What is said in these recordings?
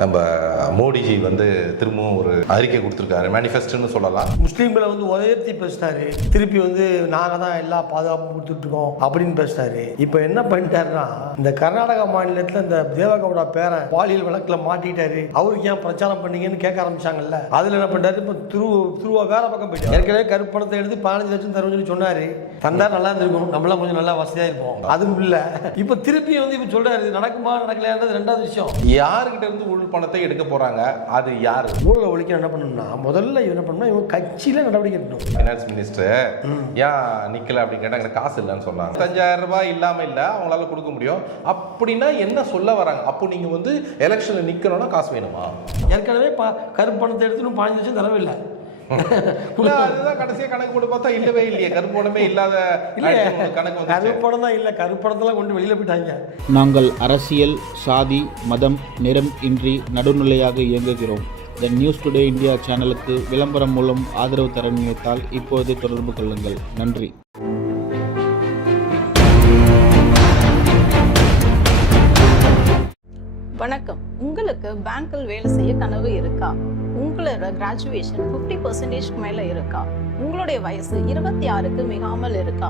நம்ம மோடிஜி வந்து திரும்பவும் ஒரு அறிக்கை கொடுத்துருக்காரு. மேனிஃபெஸ்டோன்னு சொல்லலாம். முஸ்லீம்களை வந்து உயர்த்தி பேசினாரு திருப்பி வந்து நாங்கள் தான் எல்லா பாதுகாப்பும் கொடுத்துட்டு இருக்கோம் அப்படின்னு பேசினாரு இப்போ என்ன பண்ணிட்டாருன்னா இந்த கர்நாடகா மாநிலத்தில் இந்த தேவகவுடா பேரன் பாலியல் வழக்கில் மாட்டிட்டாரு. அவருக்கு ஏன் பிரச்சாரம் பண்ணீங்கன்னு கேட்க ஆரம்பிச்சாங்கல்ல. அதில் என்ன பண்ணிட்டாரு? இப்போ துரு துருவா வேற பக்கம் போயிட்டு ஏற்கனவே கருப்பணத்தை எடுத்து பதினஞ்சு லட்சம் தரும் சொல்லி சொன்னாரு. தந்தா நல்லா இருந்திருக்கும் நம்மளாம் கொஞ்சம் நல்லா வசதியாக இருப்போம். அதுவும் இல்லை. இப்போ திருப்பி வந்து இப்போ சொல்றாரு நடக்குமா நடக்கலையான்றது ரெண்டாவது விஷயம். யாருக்கிட்ட இருந்து ஊழல் பணத்தை எடுக்க போறாங்க. அது யாரு? ஊழலை ஒழிக்க என்ன பண்ணணும்னா முதல்ல இவன் என்ன பண்ணணும் இவன் கட்சியில நடவடிக்கை எடுக்கணும். ஃபைனான்ஸ் மினிஸ்டர் ஏன் நிக்கல அப்படின்னு கேட்டா எனக்கு காசு இல்லைன்னு சொன்னாங்க. அஞ்சாயிரம் ரூபாய் இல்லாம இல்ல அவங்களால கொடுக்க முடியும். அப்படின்னா என்ன சொல்ல வராங்க? அப்போ நீங்க வந்து எலெக்ஷன்ல நிக்கணும்னா காசு வேணுமா? ஏற்கனவே ப கருப்பணத்தை எடுத்து இன்னும் பதினஞ்சு லட்சம் தரவே இல்லை இல்ல, அதுதான் கடைசியா கணக்கு போட்டு பார்த்தா இல்லவே இல்லையே. கருப்பணமே இல்லாத இல்லையே கணக்கு வந்து கருப்பணம் தான் இல்லை. கருப்பணத்தெல்லாம் கொண்டு வெளியில போயிட்டாங்க. நாங்கள் அரசியல் சாதி மதம் நிறம் இன்றி நடுநிலையாக இயங்குகிறோம். த நியூஸ் டுடே இந்தியா சேனலுக்கு விளம்பரம் மூலம் ஆதரவு தர நினைத்தால் இப்போது தொடர்பு கொள்ளுங்கள். நன்றி. வணக்கம். உங்களுக்கு பேங்க்கில் வேலை செய்ய கனவு இருக்கா? உங்களோட கிராஜுவேஷன் ஃபிஃப்டி பர்சன்டேஜ்க்கு மேலே இருக்கா? உங்களுடைய வயசு இருபத்தி ஆறுக்கு மிகாமல் இருக்கா?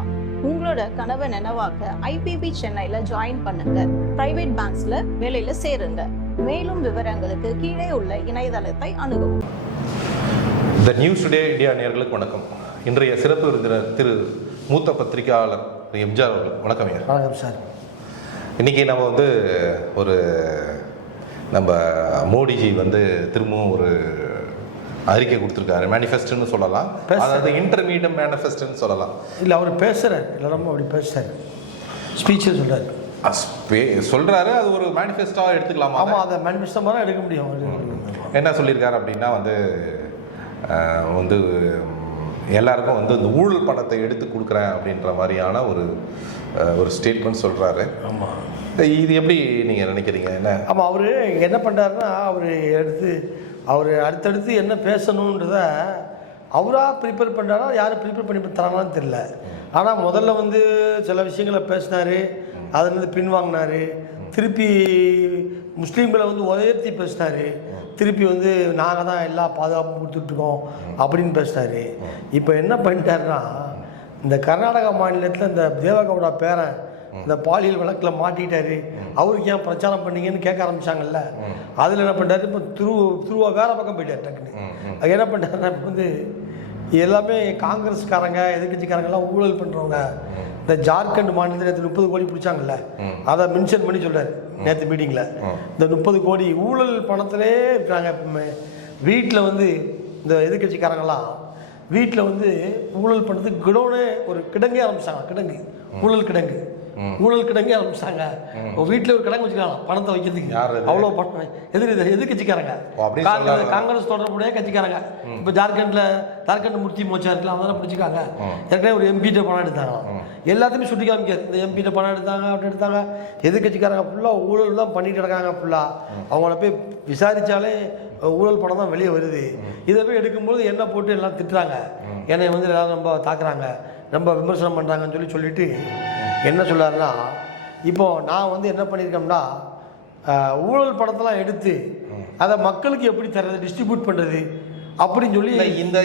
உங்களோட கனவை நினைவாக்க ஐபிபி சென்னையில் ஜாயின் பண்ணுங்க. பிரைவேட் பேங்க்ஸ்ல வேலையில சேருங்க. மேலும் விவரங்களுக்கு கீழே உள்ள இணையதளத்தை அணுகவும். த நியூஸ் டுடே இந்தியா நேயர்களுக்கு வணக்கம். இன்றைய சிறப்பு விருந்தினர் திரு மூத்த பத்திரிகையாளர் திரு எம்ஜிஆர் அவர்கள். வணக்கம் ஐயா. வணக்கம் சார். இன்னைக்கு நம்ம வந்து ஒரு நம்ம மோடிஜி வந்து திரும்பவும் ஒரு அறிக்கை கொடுத்துருக்காரு. மேனிஃபெஸ்டோன்னு சொல்லலாம். அதாவது இன்டர்மீடியம் மேனிஃபெஸ்டோன்னு சொல்லலாம். இல்லை அவர் பேசுறாரு. எல்லாரும் அப்படி பேசுறாரு. ஸ்பீச்சில் சொல்றாரு. அஸ் பே- சொல்றாரு. அது ஒரு மேனிஃபெஸ்டோவா எடுத்துக்கலாமா? ஆமா அதை மேனிஃபெஸ்டோ மாதிரி எடுக்க முடியும். என்ன சொல்லியிருக்காரு அப்படின்னா வந்து வந்து எல்லாருக்கும் வந்து இந்த ஊழல் பணத்தை எடுத்து கொடுக்குறேன் அப்படின்ற மாதிரியான ஒரு ஒரு ஸ்டேட்மெண்ட் சொல்றாரு. ஆமா. இது எப்படி நீங்க நினைக்கிறீங்க? என்ன? ஆமா அவரு என்ன பண்றாருன்னா அவர் எடுத்து அவர் அடுத்தடுத்து என்ன பேசணுன்றத அவராக ப்ரிப்பேர் பண்ணுறாரா யாரும் ப்ரிப்பேர் பண்ணி தராங்களான்னு தெரியல. ஆனால் முதல்ல வந்து சில விஷயங்களை பேசினாரு அதுலேருந்து பின்வாங்கினாரு திருப்பி முஸ்லீம்களை வந்து உயர்த்தி பேசினாரு திருப்பி வந்து நாங்கள் தான் எல்லா பாதுகாப்பும் கொடுத்துட்ருக்கோம் அப்படின்னு பேசினாரு. இப்போ என்ன பண்ணிட்டாருன்னா இந்த கர்நாடகா மாநிலத்தில் இந்த தேவகவுடா பேரன் இந்த பாலியல் வழக்கில் மாட்டிட்டாரு அவருக்கு ஏன் பிரச்சாரம் பண்ணீங்கன்னு கேட்க ஆரம்பிச்சாங்கல்ல? அதில் என்ன பண்ணிட்டாரு இப்போ துரு துருவா வேற பக்கம் போயிட்டார் டக்குன்னு. அது என்ன பண்ணிட்டாருன்னா இப்போ வந்து எல்லாமே காங்கிரஸ்காரங்க எதிர்கட்சிக்காரங்கெல்லாம் ஊழல் பண்ணுறவங்க இந்த ஜார்க்கண்ட் மாநிலத்தில் நேற்று முப்பது கோடி பிடிச்சாங்கல்ல? அதை மென்ஷன் பண்ணி சொல்றாரு நேற்று மீட்டிங்கில் இந்த முப்பது கோடி ஊழல் பணத்திலே இருக்காங்க. வீட்டில் வந்து இந்த எதிர்கட்சிக்காரங்கெல்லாம் வீட்டில் வந்து ஊழல் பண்ணுறதுக்கு குடோனே ஒரு கிடங்கே ஆரம்பிச்சாங்க. கிடங்கு. ஊழல் கிடங்கு. ஊழல் கிடங்கே ஆரம்பிச்சாங்க வீட்டில் ஒரு கிடங்கு வச்சுக்கலாம் பணத்தை வைக்கிறதுக்கு? அவ்வளோ பணம் எதிர் ஓ, அப்படி காங்கிரஸ் தொடர்புடைய கட்சிக்காரங்க. இப்போ ஜார்க்கண்ட்ல ஜார்க்கண்ட் முக்தி மோச்சா இருக்குல்ல அவங்க பிடிச்சிக்காங்க. ஏற்கனவே ஒரு எம்பிட்ட பணம் எடுத்தாங்க எல்லாத்தையுமே சுட்டி காமிக்காது. இந்த எம்பிட்ட பணம் எடுத்தாங்க அப்படி எடுத்தாங்க. எதிர்கட்சிக்காரங்க ஃபுல்லாக ஊழல் தான் பண்ணிட்டு இருக்காங்க ஃபுல்லாக அவங்கள போய் விசாரிச்சாலே அஹ், ஊழல் பணம் தான் வெளியே வருது. இதை போய் எடுக்கும்போது என்ன போட்டு எல்லாம் திட்டுறாங்க. என்னை வந்து எல்லாரும் ரொம்ப தாக்குறாங்க. ரொம்ப விமர்சனம் பண்ணுறாங்கன்னு சொல்லி சொல்லிட்டு என்ன சொல்லாருன்னா இப்போ நான் வந்து என்ன பண்ணியிருக்கேன்னா ஆஹ் ஊழல் படத்தெல்லாம் எடுத்து அதை மக்களுக்கு எப்படி தர்றது டிஸ்ட்ரிபியூட் பண்றது அப்படின்னு சொல்லி இந்த- இந்த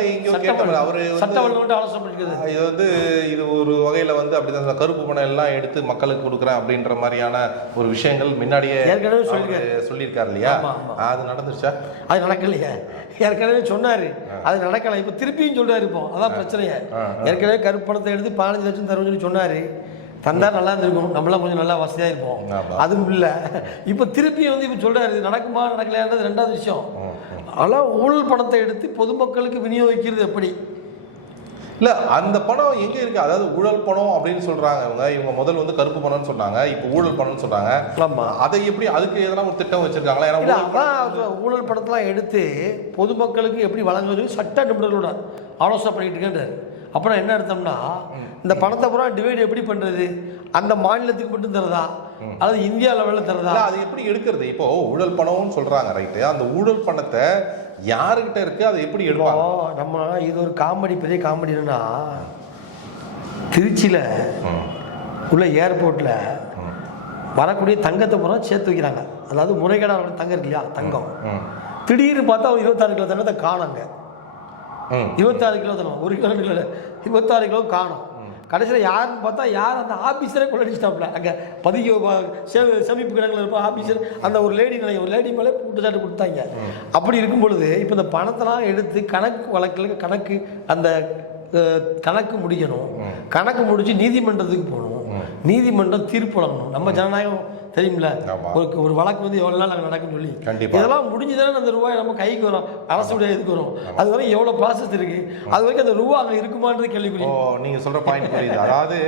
எங்கேயோ சட்ட கேட்டவர். அவரு வந்து- சட்ட வல்லுநர்கிட்ட ஆலோசனை பண்ணிருக்குது இது வந்து இது ஒரு வகையில வந்து அப்படிதான் கருப்பு பணம் எல்லாம் எடுத்து மக்களுக்கு கொடுக்குறேன் அப்படின்ற மாதிரியான ஒரு விஷயங்கள் முன்னாடியே ஏற்கனவே. அவரு சொல்லியிருக்காரு இல்லையா. அது நடந்துருச்சா? அது நடக்கலையே. ஏற்கனவே சொன்னாரு. அது நடக்கல. இப்போ திருப்பியும் சொல்றாரு இப்போ. அதான் பிரச்சனையே. ஏற்கனவே கருப்பணத்தை எடுத்து பதினஞ்சு லட்சம் தருவோம்னு சொல்லி சொன்னாரு. தந்தா நல்லா இருந்திருக்கும். நம்மளாம் கொஞ்சம் நல்லா வசதியா இருப்போம். அதுவும் இல்லை. இப்போ திருப்பியும் வந்து இப்போ சொல்றாரு. இது நடக்குமா நடக்கலையான்றது ரெண்டாவது விஷயம். ஆனால் ஊழல் பணத்தை எடுத்து பொதுமக்களுக்கு விநியோகிக்கிறது எப்படி? இல்ல அந்த பணம் எங்க இருக்கு? அதாவது ஊழல் பணம் அப்படின்னு சொல்றாங்க இவங்க. இவங்க முதல் வந்து கருப்பு பணம்னு சொன்னாங்க இப்போ ஊழல் பணம்னு சொல்றாங்க ஆமா. அதை எப்படி அதுக்கு எதனா ஒரு திட்டம் வச்சிருக்காங்களா? ஏன்னா ஊழல் படத்தெல்லாம் எடுத்து பொதுமக்களுக்கு எப்படி வழங்குவது சட்ட நிபுணர்களோட ஆலோசனை பண்ணிட்டு இருக்கேன்றாரு அப்புறம் என்ன அர்த்தம்னா இந்த பணத்தை பூரா டிவைட் எப்படி பண்றது? அந்த மாநிலத்துக்கு மட்டும் தரதா? அல்லது இந்தியா லெவலில் தரதா அது எப்படி எடுக்கிறது? இப்போ ஊழல் பணம்னு சொல்றாங்க ரைட்டு அந்த ஊழல் பணத்தை யாருகிட்ட இருக்கு? அதை எப்படி எடுப்பாங்க? நம்ம இது ஒரு காமெடி பெரிய காமெடி என்னன்னா திருச்சியில். உள்ள ஏர்போர்ட்டில் வரக்கூடிய தங்கத்தை பூரா சேர்த்து வைக்கிறாங்க. அதாவது முறைகேடான தங்கம் இருக்கு இல்லையா? தங்கம். திடீர்னு பார்த்தா ஒரு இருபத்தாறு கிலோ தங்கத்தை காணுங்க. இருபத்தாறு கிலோ தங்கம். ஒரு கிலோ இருபத்தாறு கிலோ காணும். கடைசியில் யாருன்னு பார்த்தா யார் அந்த ஆஃபீஸரே கொள்ளடிச்சிட்டாப்ல அங்கே பதிவு சேவை சமீப கிடங்களில் கிடங்கில் இருப்ப ஆஃபீஸர் அந்த ஒரு லேடி நினைக்க ஒரு லேடி மேலே குற்றச்சாட்டு கொடுத்தாங்க. அப்படி இருக்கும் பொழுது இப்போ இந்த பணத்தெல்லாம் எடுத்து கணக்கு வழக்கில் கணக்கு அந்த கணக்கு முடிக்கணும் கணக்கு முடிச்சு நீதிமன்றத்துக்கு போகணும். நீதிமன்றம் தீர்ப்பு வழங்கணும். நம்ம ஜனநாயகம் தெரியுமில்ல. ஒரு ஒரு வழக்கு வந்து எவ்வளோ நாள் அங்கே நடக்குன்னு சொல்லி. இதெல்லாம் முடிஞ்சு தானே அந்த ரூபாய் நம்ம கைக்கு வரும். அரசுடைய இதுக்கு வரும். அது வரைக்கும் எவ்வளோ ப்ராசஸ் இருக்கு? அது வரைக்கும் அந்த ரூபா அங்கே இருக்குமான்றது கேள்விக்குறி. ஓ நீங்க சொல்ற பாயிண்ட் புரியுது. அதாவது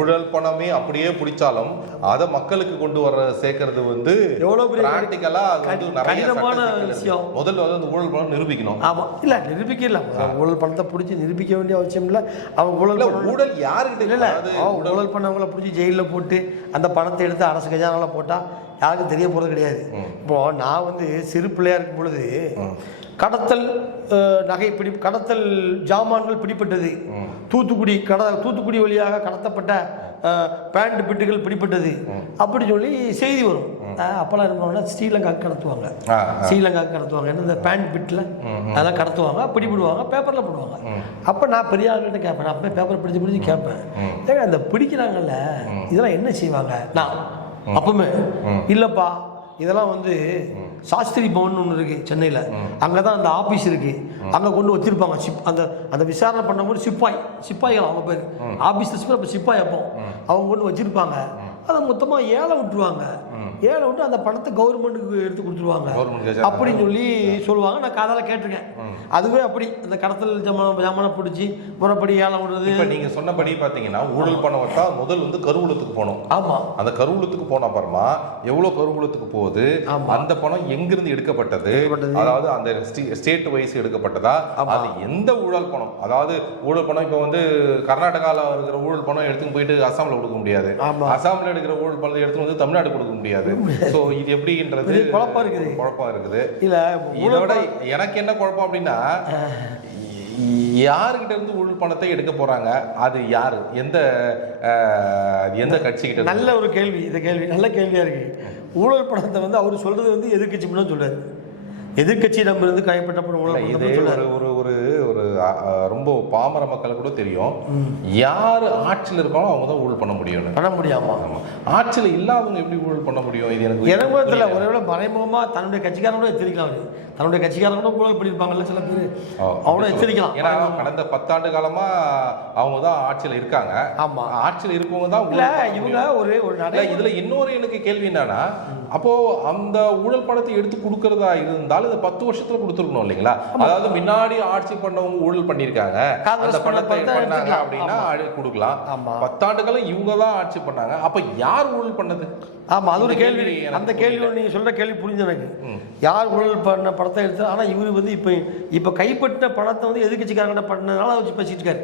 ஊழல் பணமே அப்படியே பிடிச்சாலும் அதை மக்களுக்கு கொண்டு வர சேர்க்கறது வந்து எவ்வளவு பெரிய பிராக்டிக்கலா அது வந்து நிறைய கடினமான விஷயம். முதல்ல வந்து அந்த ஊழல் பணம் நிரூபிக்கணும். ஆமாம் இல்லை நிரூபிக்கல. ஊழல் பணத்தை பிடிச்சி நிரூபிக்க வேண்டிய அவசியம் இல்லை. அவன் ஊழல். ஊழல் யாருக்கிட்ட இல்லை ஊழல் பண்ணவங்கள பிடிச்சி ஜெயிலில் போட்டு அந்த பணத்தை எடுத்து அரசு கஜானால போட்டால் யாருக்கும் தெரிய போகிறது கிடையாது. இப்போ நான் வந்து சிறு பிள்ளையா இருக்கும் பொழுது கடத்தல் நகை பிடி கடத்தல் ஜாமான்கள் பிடிப்பட்டது தூத்துக்குடி கட தூத்துக்குடி வழியாக கடத்தப்பட்ட பேண்ட் பிட்டுகள் பிடிப்பட்டது அப்படி சொல்லி செய்தி வரும். அப்போல்லாம் என்ன பண்ணுவாங்கன்னா கடத்துவாங்க. ஸ்ரீலங்காக்கு கடத்துவாங்க. என்ன இந்த பேண்ட் பிட்டில் அதெல்லாம் கடத்துவாங்க பிடிபிடுவாங்க பேப்பரில் போடுவாங்க. அப்போ நான் பெரிய ஆள்கிட்ட கேட்பேன். நான் அப்போ பேப்பர் பிடிச்சி பிடிச்சி கேட்பேன். ஏங்க அந்த பிடிக்கிறாங்கல்ல இதெல்லாம் என்ன செய்வாங்க? நான் அப்பவுமே இல்லைப்பா இதெல்லாம் வந்து சாஸ்திரி பவன் ஒன்று இருக்கு சென்னையில். அங்கே தான் அந்த ஆஃபீஸ் இருக்கு. அங்கே கொண்டு வச்சிருப்பாங்க சிப் அந்த அந்த விசாரணை பண்ணும்போது சிப்பாய் சிப்பாய்கள் அவங்க பேர். ஆஃபீஸர்ஸ் அப்போ சிப்பாய் அப்போ. அவங்க கொண்டு வச்சிருப்பாங்க. அதை மொத்தமாக ஏலம் விட்டுருவாங்க. ஏலம் விட்டு அந்த பணத்தை கவர்மெண்ட்டுக்கு எடுத்து கொடுத்துருவாங்க. அப்படின்னு சொல்லி சொல்லுவாங்க. நான் காதால கேட்டிருக்கேன். அதுவே அப்படி அந்த கடத்தல் ஜாமான ஜாமான பிடிச்சி முறைப்படி ஏலம் விடுறது. இப்ப நீங்க சொன்னபடி பாத்தீங்கன்னா ஊழல் பணம் வட்டா முதல் வந்து கருவூலத்துக்கு போகணும். ஆமாம் அந்த கருவூலத்துக்கு போன அப்புறமா எவ்வளவு கருவூலத்துக்கு போகுது. அந்த பணம் எங்கிருந்து எடுக்கப்பட்டது. அதாவது அந்த ஸ்டேட் வைஸ் எடுக்கப்பட்டதா அது எந்த ஊழல் பணம்? அதாவது ஊழல் பணம் இப்போ வந்து கர்நாடகால இருக்கிற ஊழல் பணம் எடுத்துன்னு போயிட்டு அசாம்ல கொடுக்க முடியாது. அசாம்ல எடுக்கிற ஊழல் பணத்தை எடுத்துன்னு வந்து தமிழ்நாடு கொடுக்க முடியாது. சோ இது எப்படின்றது? குழப்பம் இருக்குது. குழப்பம் இருக்குது. இல்லை இதை விட எனக்கு என்ன குழப்பம் அப்படின்னா யாருகிட்ட இருந்து ஊழல் பணத்தை எடுக்க போறாங்க? அது யாரு? எந்த எந்த கட்சி கிட்ட? நல்ல ஒரு கேள்வி இந்த கேள்வி நல்ல கேள்வியா இருக்கு. ஊழல் பணத்தை வந்து அவர் சொல்றது வந்து எதிர்கட்சி தான் சொல்றாரு. எதிர்கட்சி நம்ம இருந்து கைப்பற்றப்படும் ஊழல் இது ஒரு ஒரு ரொம்ப பாமர மக்களுக்கு கூட தெரியும். யாரு ஆட்சியில் இருக்காங்களோ அவங்க தான் ஊழல் பண்ண முடியும் பண்ண முடியாமா. ஆட்சியில் இல்லாதவங்க எப்படி ஊழல் பண்ண முடியும்? இது எனக்கு எனக்கு தெரியல. ஒருவேளை மறைமுகமா தன்னுடைய கட்சிக்காரன் கூட எச்சரிக்கலாம் தன்னுடைய கட்சிக்காரன் கூட ஊழல் பண்ணியிருப்பாங்கல்ல சில பேர். ஓ, அவனை எச்சரிக்கலாம். ஏன்னா கடந்த பத்தாண்டு காலமா அவங்க தான் ஆட்சியில் இருக்காங்க. ஆமா. ஆட்சியில் இருக்கவங்க தான் இல்ல இவங்க. ஒரு ஒரு இதுல இன்னொரு எனக்கு கேள்வி என்னன்னா அப்போ அந்த ஊழல் பணத்தை எடுத்து கொடுக்கறதா இருந்தாலும் இந்த பத்து வருஷத்துல கொடுத்துருக்கணும் இல்லைங்களா? அதாவது முன்னாடி ஆட்சி பண்ணவங்க ஊழல் பண்ணிருக்காங்க காங்கிரஸ் அந்த பணத்தை பண்ணாங்க. அப்படின்னா கொடுக்கலாம். ஆமா. பத்தாண்டு காலம் இவங்க தான் ஆட்சி பண்ணாங்க. அப்ப யார் ஊழல் பண்ணது? ஆமா அது ஒரு கேள்வி. அந்த கேள்வி நீங்க சொல்ற கேள்வி புரிஞ்சு எனக்கு. யார் ஊழல் பண்ண பணத்தை எடுத்து ஆனா இவரு வந்து இப்ப இப்ப கைப்பற்ற பணத்தை வந்து எதிர்கட்சிக்காரங்கிட்ட பண்ணதுனால வச்சு பேசிட்டு இருக்காரு.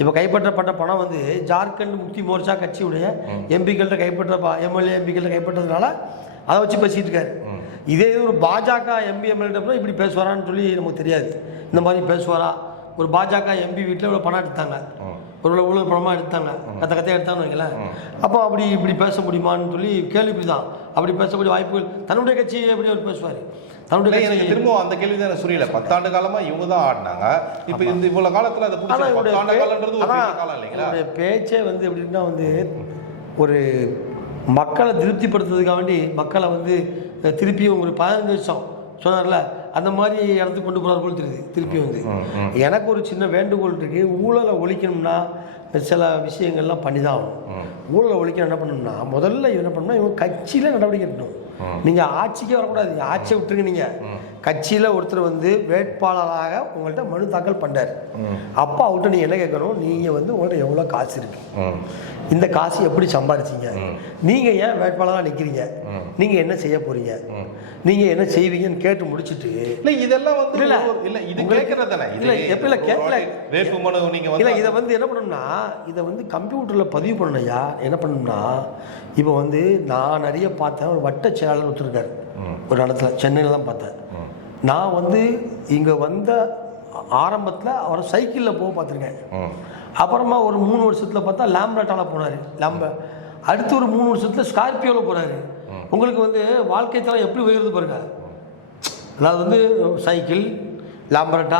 இப்போ கைப்பற்றப்பட்ட பணம் வந்து ஜார்க்கண்ட் முக்தி மோர்ச்சா கட்சியுடைய எம்பிக்கள்கிட்ட கைப்பற்ற எம்எல்ஏ எம்பிக்கள்கிட்ட கைப்பற்றதுனால அதை வச்சு பேசிட்டு இருக்காரு. இதே ஒரு பாஜக எம்பி எம்எல்ஏ இப்படி பேசுவாரான்னு சொல்லி நமக்கு தெரியாது. இந்த மாதிரி பேசுவாரா? ஒரு பாஜக எம்பி வீட்டில் இவ்வளோ பணம் எடுத்தாங்க. ஒரு இவ்வளோ ஊழல் பணமாக எடுத்தாங்க. கத்த கத்தையாக எடுத்தான்னு வைங்களேன். அப்போ அப்படி இப்படி பேச முடியுமான்னு சொல்லி கேள்வி தான் அப்படி பேசக்கூடிய வாய்ப்புகள். தன்னுடைய கட்சியை எப்படி அவர் பேசுவார்? தன்னுடைய எனக்கு கட்சி திரும்ப அந்த கேள்வி தான் எனக்கு புரியல. பத்தாண்டு காலமா இவங்க தான் ஆடினாங்க. இப்ப இந்த இவ்வளவு காலத்துல அதை பத்தாண்டு காலன்றது காலம் இல்லைங்களா? பேச்சே வந்து எப்படின்னா வந்து ஒரு மக்களை திருப்திப்படுத்துறதுக்காக வேண்டி மக்களை வந்து அஹ், திருப்பியும் ஒரு பதினஞ்சு வருஷம் சொன்னார்ல அந்த மாதிரி இடத்துக்கு கொண்டு போகிறார் போல் தெரியுது திருப்பி வந்து. எனக்கு ஒரு சின்ன வேண்டுகோள் இருக்கு. ஊழலை ஒழிக்கணும்னா சில விஷயங்கள்லாம் பண்ணி தான் ஆகணும் ஊழலை ஒழிக்க என்ன பண்ணணும்னா முதல்ல என்ன பண்ணணும்னா இவங்க கட்சியில் நடவடிக்கை எடுக்கணும். நீங்கள் ஆட்சிக்கே வரக்கூடாது. ஆட்சியை விட்டுருங்க நீங்கள் கட்சியில் ஒருத்தர் வந்து வேட்பாளராக உங்கள்கிட்ட மனு தாக்கல் பண்ணார் அப்போ அவர்கிட்ட நீங்கள் என்ன கேட்கணும்? நீங்கள் வந்து உங்கள்கிட்ட எவ்வளோ காசு இருக்கு. இந்த காசு எப்படி சம்பாதிச்சீங்க நீங்கள் ஏன் வேட்பாளராக நிற்கிறீங்க நீங்கள் என்ன செய்ய போறீங்க? நீங்கள் என்ன செய்வீங்கன்னு கேட்டு முடிச்சிட்டு இல்ல இதெல்லாம் வந்து இல்ல, இல்ல. இது உங்களுக்கு- கேட்கறது தானே இது இல்ல, எப்ப இல்ல, கேட்கல. வேட்பு மனு நீங்க இல்லை இதை வந்து என்ன பண்ணணும்னா இதை வந்து கம்ப்யூட்டரில் பதிவு பண்ணணும்யா என்ன பண்ணணும்னா இப்போ வந்து நான் நிறைய பார்த்தேன். ஒரு வட்ட செயலாளர் ஒருத்தருக்கார் ஒரு இடத்துல சென்னையில் தான் பார்த்தேன். நான் வந்து இங்கே வந்த ஆரம்பத்தில் அவரை சைக்கிளில் போக பார்த்துருக்கேன். அப்புறமா ஒரு மூணு வருஷத்தில் பார்த்தா லேம்ப்ரெட்டால போனார் லேம்ப. அடுத்து ஒரு மூணு வருஷத்துல ஸ்கார்பியோவில் போறாரு. உங்களுக்கு வந்து வாழ்க்கை தரம் எப்படி உயருது பாருங்க. அதாவது வந்து சைக்கிள் லாம்பரட்டா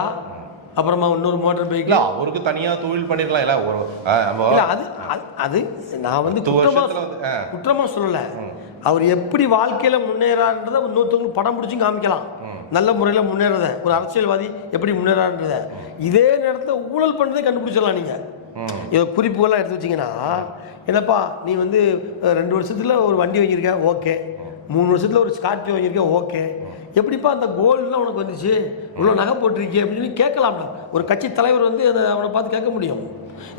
அப்புறமா இன்னொரு மோட்டார் பைக்கில் அவருக்கு தனியா தொழில் பண்ணிடலாம் இல்ல ஒரு அது அது- நான் வந்து பத்து குற்றமா வருஷத்துல வந்து, ஆ. குற்றமா சொல்லல. அவர் எப்படி வாழ்க்கையில முன்னேறான்றத இன்னொருத்தவங்களுக்கு படம் பிடிச்சி காமிக்கலாம். நல்ல முறையில் முன்னேறத ஒரு அரசியல்வாதி எப்படி முன்னேறான்றத இதே நேரத்தில் ஊழல் பண்ணுறதை கண்டுபிடிச்சிடலாம் நீங்க. இது குறிப்புகள்லாம் எடுத்து வச்சீங்கன்னா என்னப்பா நீ வந்து ரெண்டு வருஷத்துல ஒரு வண்டி வாங்கியிருக்க ஓகே. மூணு வருஷத்துல ஒரு ஸ்கார்பியோ வாங்கியிருக்க ஓகே. எப்படிப்பா அந்த கோல்டுலாம் உனக்கு வந்துச்சு? இவ்வளோ நகை போட்டிருக்கே அப்படின்னு சொல்லி கேட்கலாம்ல. ஒரு கட்சி தலைவர் வந்து அதை அவனை பார்த்து கேட்க முடியும்.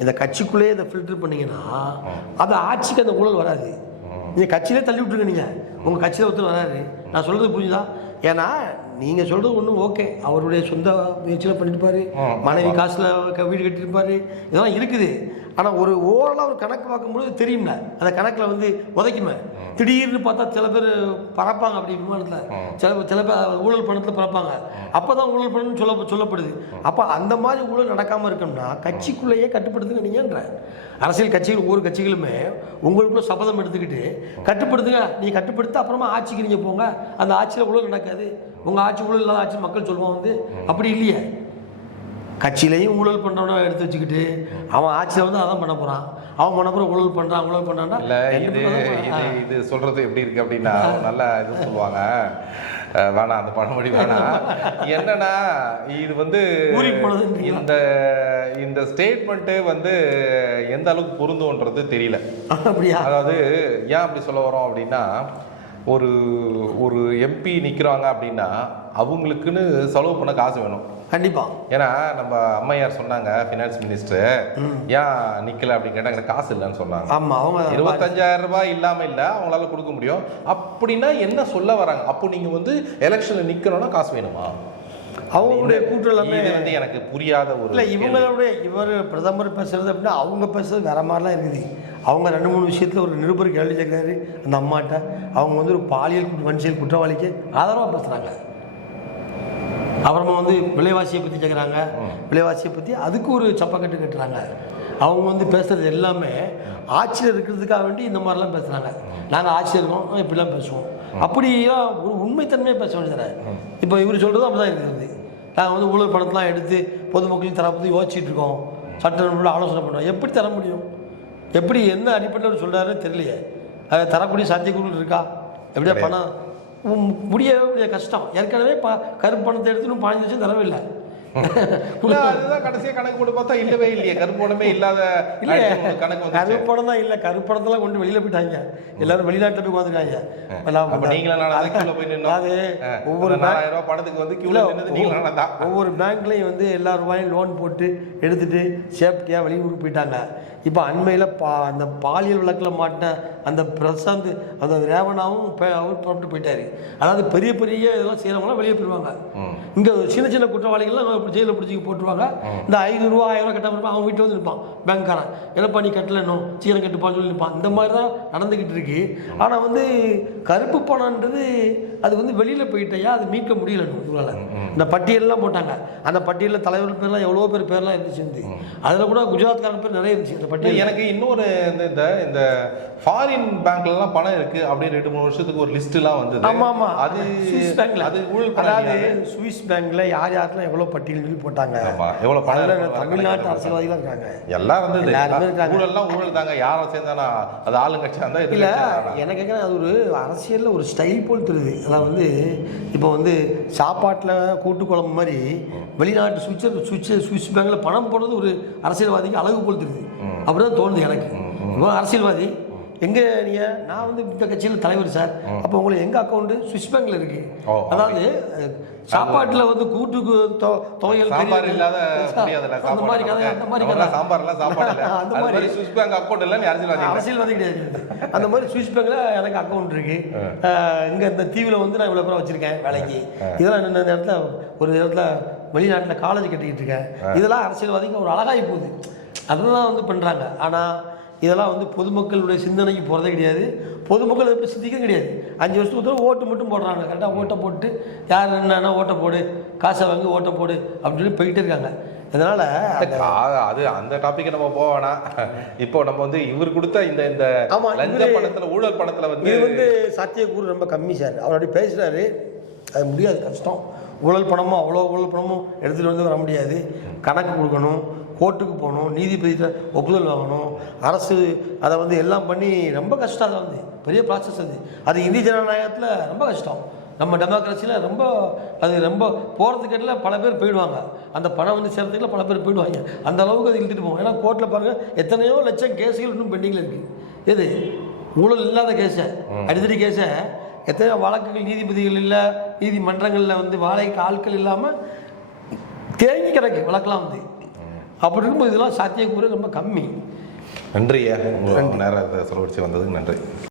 இந்த கட்சிக்குள்ளேயே இதை ஃபில்டர் பண்ணீங்கன்னா அது ஆட்சிக்கு அந்த ஊழல் வராது. நீங்கள் கட்சியிலே தள்ளி விட்டுருங்க நீங்கள் உங்கள் கட்சியில் ஒருத்தர் வராரு. நான் சொல்கிறது புரியுதா ஏன்னா நீங்கள் சொல்கிறது ஒன்றும் ஓகே. அவருடைய சொந்த முயற்சியில் பண்ணியிருப்பாரு மனைவி காசில் வீடு கட்டியிருப்பாரு இதெல்லாம் இருக்குது. ஆனால் ஒரு ஓரளவு ஒரு கணக்கு பார்க்கும்பொழுது தெரியும்ல. அந்த கணக்கில் வந்து உதைக்குமே. திடீர்னு பார்த்தா சில பேர் பறப்பாங்க அப்படி விமானத்தில். சில பேர் சில பேர் ஊழல் பணத்தில் பறப்பாங்க. அப்போ தான் ஊழல் பணம்னு சொல்ல சொல்லப்படுது. அப்போ அந்த மாதிரி ஊழல் நடக்காமல் இருக்கணும்னா கட்சிக்குள்ளேயே கட்டுப்படுத்துங்க நீங்கன்ற. அரசியல் கட்சிகள் ஒவ்வொரு கட்சிகளுமே உங்களுக்குள்ள சபதம் எடுத்துக்கிட்டு கட்டுப்படுத்துங்க. நீ கட்டுப்படுத்த அப்புறமா ஆட்சிக்கு நீங்கள் போங்க. அந்த ஆட்சியில் ஊழல் நடக்காது. உங்கள் ஆட்சி ஊழல் இல்லாத ஆட்சி மக்கள் சொல்லுவாங்க வந்து. அப்படி இல்லையே. கட்சியிலையும் ஊழல் பண்ணுறவன எடுத்து வச்சுக்கிட்டு அவன் ஆட்சியில் வந்து அதான் பண்ண போகிறான் அவன் பண்ண போகிற ஊழல் பண்ணுறான் ஊழல் பண்ணுறான்னா இல்ல இது இது இது சொல்றது எப்படி இருக்கு அப்படின்னா நல்ல இது சொல்லுவாங்க. வேணாம் அந்த பழமொழி வேணாம். என்னன்னா இது வந்து? இந்த இந்த ஸ்டேட்மெண்ட்டு வந்து எந்த அளவுக்கு பொருந்தும்ன்றது தெரியல. அப்படியா? அதாவது ஏன் அப்படி சொல்ல வரோம் அப்படின்னா ஒரு ஒரு எம்பி நிற்கிறாங்க அப்படின்னா அவங்களுக்குன்னு செலவு பண்ண காசு வேணும். கண்டிப்பாக ஏன்னா நம்ம அம்மையார் சொன்னாங்க ஃபினான்ஸ் மினிஸ்டர் ஏன் நிக்கல அப்படின்னு கேட்டாங்க காசு இல்லைன்னு சொன்னாங்க. ஆமாம் அவங்க இருபத்தஞ்சாயிரம் ரூபாய் இல்லாம இல்ல அவங்களால கொடுக்க முடியும். அப்படின்னா என்ன சொல்ல வராங்க? அப்போ நீங்க வந்து எலெக்ஷன்ல நிக்கணும்னா காசு வேணுமா? அவங்களுடைய கூற்று எல்லாமே வந்து எனக்கு புரியாத ஒரு இல்லை. இவங்களுடைய இவர் பிரதமர் பேசுறது அப்படின்னா அவங்க பேசுறது வேற மாதிரிலாம் இருக்குது. அவங்க ரெண்டு மூணு விஷயத்தில் ஒரு நிருபர் கேள்வி கேட்குறாரு அந்த அம்மாட்ட அவங்க வந்து ஒரு பாலியல் குற்ற- வன்சியல் குற்றவாளிக்கு ஆதரவாக பேசுகிறாங்க அப்புறமா வந்து விலைவாசியை பற்றி கேட்குறாங்க விலைவாசியை பற்றி அதுக்கு ஒரு சப்பக்கட்டு கட்டுறாங்க. அவங்க வந்து பேசுகிறது எல்லாமே ஆட்சியில் இருக்கிறதுக்காக வேண்டி இந்த மாதிரிலாம் பேசுகிறாங்க நாங்கள் ஆட்சியில் இருக்கோம் இப்படிலாம் பேசுவோம். அப்படிலாம் ஒரு உண்மைத்தன்மையாக பேச வேண்டியதானே? இப்போ இவர் சொல்கிறது அப்படி தான் இருக்கிறது நாங்கள் வந்து ஊழல் பணத்தெலாம் எடுத்து பொதுமக்களையும் தரப்பத்தி யோசிச்சுட்டு இருக்கோம். சட்டம் ஆலோசனை பண்ணுறோம் எப்படி தர முடியும்? எப்படி என்ன அடிப்படையில் சொல்கிறாருன்னு தெரியலையே. அதை தரக்கூடிய சாத்தியக்கூறுகள் இருக்கா? எப்படியா பணம்? முடியவே முடிய கஷ்டம். ஏற்கனவே ப கருப்பு பணத்தை எடுத்து இன்னும் பதினஞ்சு லட்சம் தரவே இல்லை. இல்ல, அதுதான் கடைசியா கணக்கு போட்டு பார்த்தா இல்லவே இல்லையே. கருப்போடமே இல்லாத இல்ல ஒரு கணக்கு கருப்பணம் தான் இல்லை. கருப்பணத்தெல்லாம் கொண்டு வெளியில போயிட்டாங்க. எல்லாரும் வெளிநாட்டில் போய் உட்காந்துருக்காங்க. அது ஒவ்வொரு பணத்துக்கு வந்து ஒவ்வொரு பேங்க்லையும் வந்து எல்லா ரூபாயும் லோன் போட்டு எடுத்துட்டு சேஃப்டியாக வெளியூருக்கு போயிட்டாங்க. இப்போ அண்மையில் பா அந்த பாலியல் வழக்கில் மாட்டின அந்த பிரசாந்த் அந்த ரேவணாவும் அவர் புறப்பட்டு போயிட்டாரு. அதாவது பெரிய பெரிய இதெல்லாம் செய்கிறவங்களாம் வெளியே போயிடுவாங்க இங்கே சின்ன சின்ன குற்றவாளிகள்லாம் ஜெயிலில் பிடிச்சி போட்டுருவாங்க. இந்த ஐநூறுரூவா ஆயிரம் ரூபா கட்டாம இருப்பான் அவன் வீட்டில் வந்து நிற்பான். பேங்க்காரன். என்னப்பா நீ கட்டல இன்னும் சீக்கிரம் கட்டுப்பான்னு சொல்லி நிற்பான். இந்த மாதிரி தான் நடந்துக்கிட்டு இருக்கு ஆனால் வந்து கருப்பு பணம்ன்றது அது வந்து வெளியில் போயிட்டையா அது மீட்க முடியல இவங்களால. இந்த பட்டியல்லாம் போட்டாங்க. அந்த பட்டியலில் தலைவர் பேர்லாம் எவ்வளோ பேர் பேர்லாம் இருந்துச்சு இருந்து. அதில் கூட குஜராத்காரன் பேர் நிறைய இருந்துச்சு இல்ல, பட்டியல் எனக்கு இன்னொரு இந்த இந்த இந்த ஃபாரின் பேங்க்ல எல்லாம் பணம் இருக்கு அப்படின்னு ரெண்டு மூணு வருஷத்துக்கு ஒரு லிஸ்ட் எல்லாம் வந்தது. ஆமா ஆமா. அது சுவிஸ் பேங்க்ல அது ஊழல் அதாவது? சுவிஸ் பேங்க்ல யார் யாருக்கெல்லாம் எவ்வளவு பட்டியல் சொல்லி போட்டாங்க? ஆமா, எவ்வளவு பணம் தமிழ்நாட்டு கணக்கு அரசியல்வாதிகள் இருக்காங்க. எல்லாம் இருந்தது. எல்லாருமே இருக்காங்க. ஊழல்லாம் ஊழல் தாங்க. யாரை சேர்ந்தானா அது ஆளுங்கட்சியா இருந்தா இல்ல எனக்கு கேட்குறேன் அது ஒரு அரசியல்ல ஒரு ஸ்டைல் போல் தெரியுது. அதான் வந்து இப்போ வந்து சாப்பாட்டில் கூட்டு குழம்பு மாதிரி வெளிநாட்டு சுவிட்சர் சுவிட்ச் சுவிஸ் பேங்க்ல பணம் போடுறது ஒரு அரசியல்வாதிக்கு அழகு போல் தெரியுது. அப்படிதான் தோணுது எனக்கு. அரசியல்வாதி எங்க நீங்க? நான் வந்து இந்த கட்சியில் தலைவர் சார். அப்போ உங்களுக்கு எங்க அக்கௌண்ட் சுவிஸ் பேங்க்ல இருக்கு. அதாவது சாப்பாட்டுல வந்து கூட்டுக்கு துவையல் சாம்பார் இல்லாத அந்த மாதிரி கதை அந்த மாதிரி கதை. சாம்பார் எல்லாம் சாப்பாடு அந்த மாதிரி சுவிஸ் பேங்க் அக்கௌண்ட் இல்ல அரசியல்வாதி. அரசியல்வாதி கிடையாது. அந்த மாதிரி சுவிஸ் பேங்க்ல எனக்கு அக்கௌண்ட் இருக்கு. இங்க இந்த தீவுல வந்து நான் இவ்வளவு பேர் வச்சிருக்கேன் வேலைக்கு. இதெல்லாம் இந்த இடத்துல ஒரு இடத்துல வெளிநாட்டுல காலேஜ் கட்டிக்கிட்டு இருக்கேன். இதெல்லாம் அரசியல்வாதிக்கு ஒரு அழகாகி போகுது. அதெல்லாம் வந்து பண்றாங்க. ஆனா இதெல்லாம் வந்து பொதுமக்களுடைய சிந்தனைக்கு போகிறதே கிடையாது. பொதுமக்கள் எப்படி சிந்திக்க கிடையாது. அஞ்சு வருஷத்துக்கு ஒருத்தர் ஓட்டு மட்டும் போடுறாங்க. கரெக்டாக ஓட்டை போட்டு யார் என்னன்னா ஓட்டை போடு காசை வாங்கி ஓட்டை போடு அப்படின்னு சொல்லி போயிட்டே இருக்காங்க. அதனால் அது அந்த டாபிக் நம்ம போக வேணாம். இப்போ நம்ம வந்து இவர் கொடுத்த இந்த இந்த ஆமா, லஞ்ச பணத்துல ஊழல் பணத்துல வந்து இது வந்து சாத்தியக்கூறு ரொம்ப கம்மி சார். அவர் அப்படி பேசுகிறாரு அது முடியாது கஷ்டம். ஊழல் பணமும் அவ்வளோ ஊழல் பணமும் எடுத்துகிட்டு வந்து வர முடியாது. கணக்கு கொடுக்கணும். கோர்ட்டுக்கு போகணும் நீதிபதிகிட்ட ஒப்புதல் வாங்கணும் அரசு அதை வந்து எல்லாம் பண்ணி ரொம்ப கஷ்டம் அதை வந்து. பெரிய ப்ராசஸ் அது. அது இந்திய ஜனநாயகத்தில் ரொம்ப கஷ்டம். நம்ம டெமோக்ரஸியில் ரொம்ப அது ரொம்ப போகிறதுக்கிட்ட பல பேர் போயிடுவாங்க. அந்த பணம் வந்து சேர்றதுக்குள்ள பல பேர் போயிடுவாங்க. அந்த அளவுக்கு அது இழுத்துட்டு போகும். ஏன்னா கோர்ட்டில் பாருங்கள் எத்தனையோ லட்சம் கேஸுகள் இன்னும் பெண்டிங்கில் இருக்குது எது? ஊழல் இல்லாத கேஸை. அடித்தடி கேஸை. எத்தனையோ வழக்குகள் நீதிபதிகள் இல்லை நீதிமன்றங்களில் வந்து வாழைக்கு ஆட்கள் இல்லாமல் தேங்கி கிடக்கு வழக்கெல்லாம் வந்து. அப்படி இருக்கும்போது இதெல்லாம் சாத்தியக்கூறு ரொம்ப கம்மி. நன்றியா. நேரம் செலவழிச்சு வந்ததுக்கு நன்றி.